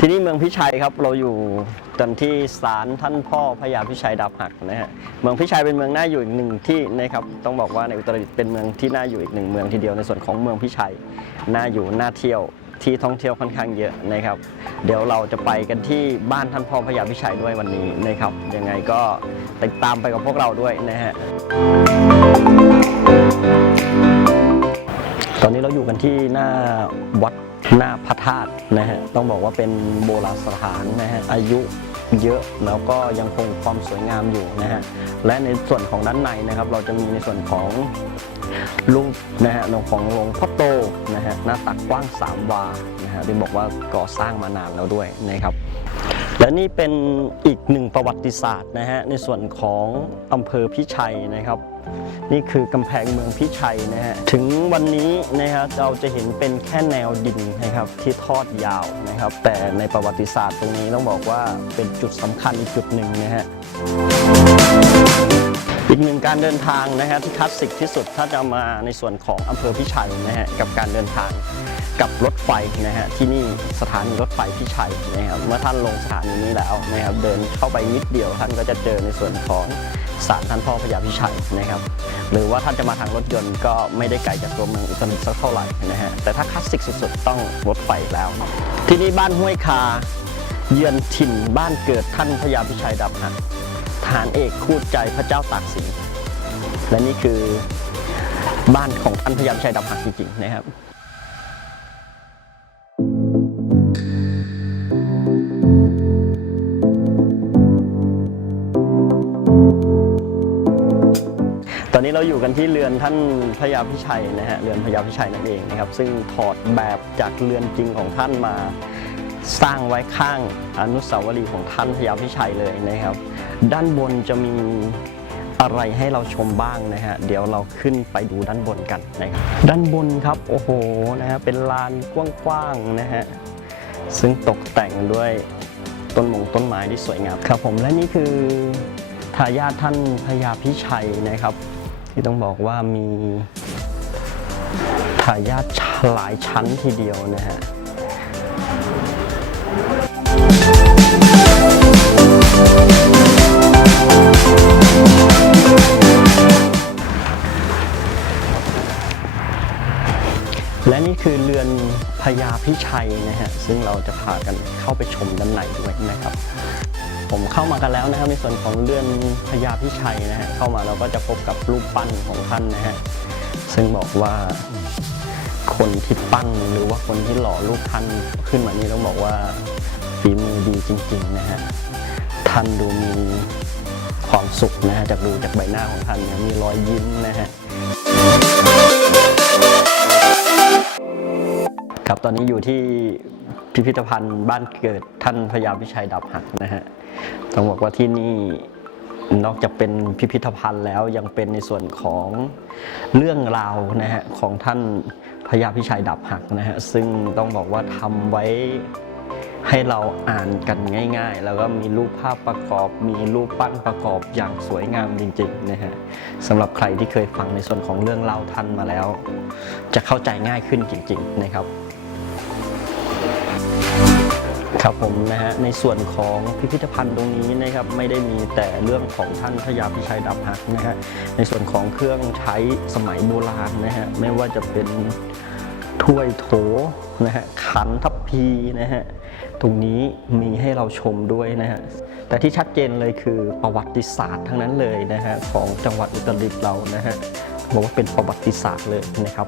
ที่นี่เมืองพิชัยครับเราอยู่กันที่ศาลท่านพ่อพญาพิชัยดาบหักนะฮะเมืองพิชัยเป็นเมืองน่าอยู่อีกหนึ่งที่นะครับต้องบอกว่าในอุตรดิตถ์เป็นเมืองที่น่าอยู่อีกหนึ่งเมืองทีเดียวในส่วนของเมืองพิชัยน่าอยู่น่าเที่ยวที่ท่องเที่ยวค่อนข้างเยอะนะครับ เดี๋ยวเราจะไปกันที่บ้านท่านพ่อพญาพิชัยด้วยวันนี้นะครับยังไงก็ติดตามไปกับพวกเราด้วยนะฮะตอนนี้เราอยู่กันที่หน้าวัด หน้าพระธาตุนะฮะต้องบอกว่าเป็นโบราณสถานนะฮะอายุเยอะแล้วก็ยังคงความสวยงามอยู่นะฮะและในส่วนของด้านในนะครับ เราจะมีในส่วนของลุงนะฮะหลวงของหลวงพ่อโตนะฮะหน้าตักกว้าง 3 วานะฮะที่บอกว่าก่อสร้างมานานแล้วด้วยนะครับ และนี่เป็นอีกหนึ่งประวัติศาสตร์นะฮะในส่วนของอำเภอพิชัยนะครับ นี่คือกำแพงเมืองพิชัยนะฮะถึงวันนี้นะครับเราจะเห็นเป็นแค่แนวดินนะครับที่ทอดยาวนะครับ แต่ในประวัติศาสตร์ตรงนี้ต้องบอกว่าเป็นจุดสำคัญอีกจุดหนึ่งนะฮะ อีกหนึ่งการเดินทางนะฮะที่คลาสสิกที่สุดถ้าจะมาในส่วนของอำเภอพิชัยนะฮะกับการเดินทางกับรถไฟนะฮะที่นี่สถานีรถไฟพิชัยนะครับเมื่อท่านลงสถานีนี้แล้วนะครับเดินเข้าไปนิดเดียวท่านก็จะเจอในส่วนของศาลท่านพ่อพญาพิชัยนะครับหรือว่าท่านจะมาทางรถยนต์ก็ไม่ได้ไกลจากตัวเมืองอุตรดิตถ์สักเท่าไหร่นะฮะแต่ถ้าคลาสสิกสุดๆต้องรถไฟแล้ว ที่นี่บ้านห้วยคา เยือนถิ่นบ้านเกิดท่านพญาพิชัยดับหัก ฐานเอกคูดใจพระเจ้าตากสิน และนี่คือบ้านของท่านพญาพิชัยดับหักจริงๆนะครับตอนนี้เราอยู่กันที่เรือนท่านพญาพิชัยนะฮะเรือนพญาพิชัยนั่นเองนะครับซึ่งถอดแบบจากเรือนจริงของท่านมา สร้างไว้ข้างอนุสาวรีย์ของท่านพญาพิชัยเลยนะครับ ด้านบนจะมีอะไรให้เราชมบ้างนะฮะ เดี๋ยวเราขึ้นไปดูด้านบนกันนะครับ ด้านบนครับโอ้โหนะฮะเป็นลานกว้างๆนะฮะ ซึ่งตกแต่งด้วยต้นมงต้นไม้ที่สวยงามครับผมและนี่คือทายาทท่านพญาพิชัยนะครับ ที่ต้องบอกว่ามีทายาทหลายชั้นทีเดียวนะฮะ และนี่คือเรือนพญาพิชัยนะฮะซึ่งเราจะพากันเข้าไปชมด้านในด้วยนะครับ ผมเข้ามากันแล้วนะครับในส่วนของเรือนพญาพิชัยนะฮะเข้ามาเราก็จะพบกับรูปปั้นของท่านนะฮะซึ่งบอกว่าคนที่ปั้นหรือว่าคนที่หล่อรูปท่านขึ้นมานี่ต้องบอกว่าฝีมือดีจริงๆนะฮะท่านดูมีความสุขนะฮะจากดูจากใบหน้าของท่านเนี่ยมีรอยยิ้มนะฮะ อนนี้อยู่ที่พิพิธภัณฑ์บ้านเกิดท่านพญาพิชัยดับหักนะฮะต้องบอกว่าที่นี่นอกจากเป็นพิพิธภัณฑ์แล้วยังเป็นในส่วนของเรื่องราวนะฮะของท่านพญาพิชัยดับหักนะฮะซึ่งต้องบอกว่าทำไว้ให้เราอ่านกันง่าย ๆ แล้วก็มีรูปภาพประกอบ มีรูปปั้นประกอบอย่างสวยงามจริงๆนะฮะสำหรับใครที่เคยฟังในส่วนของเรื่องเล่าท่านมาแล้ว จะเข้าใจง่ายขึ้นจริง ๆ นะครับ ครับผมนะฮะในส่วนของพิพิธภัณฑ์ตรงนี้นะครับไม่ได้มีแต่เรื่องของท่านพญาพิชัยดับหักนะฮะในส่วนของเครื่องใช้สมัยโบราณนะฮะไม่ว่าจะเป็นถ้วยโถนะฮะขันทัพพีนะฮะตรงนี้มีให้เราชมด้วยนะฮะแต่ที่ชัดเจนเลยคือประวัติศาสตร์ทั้งนั้นเลยนะฮะของจังหวัดอุตรดิตถ์เรานะฮะบอกว่าเป็นประวัติศาสตร์เลยนะครับ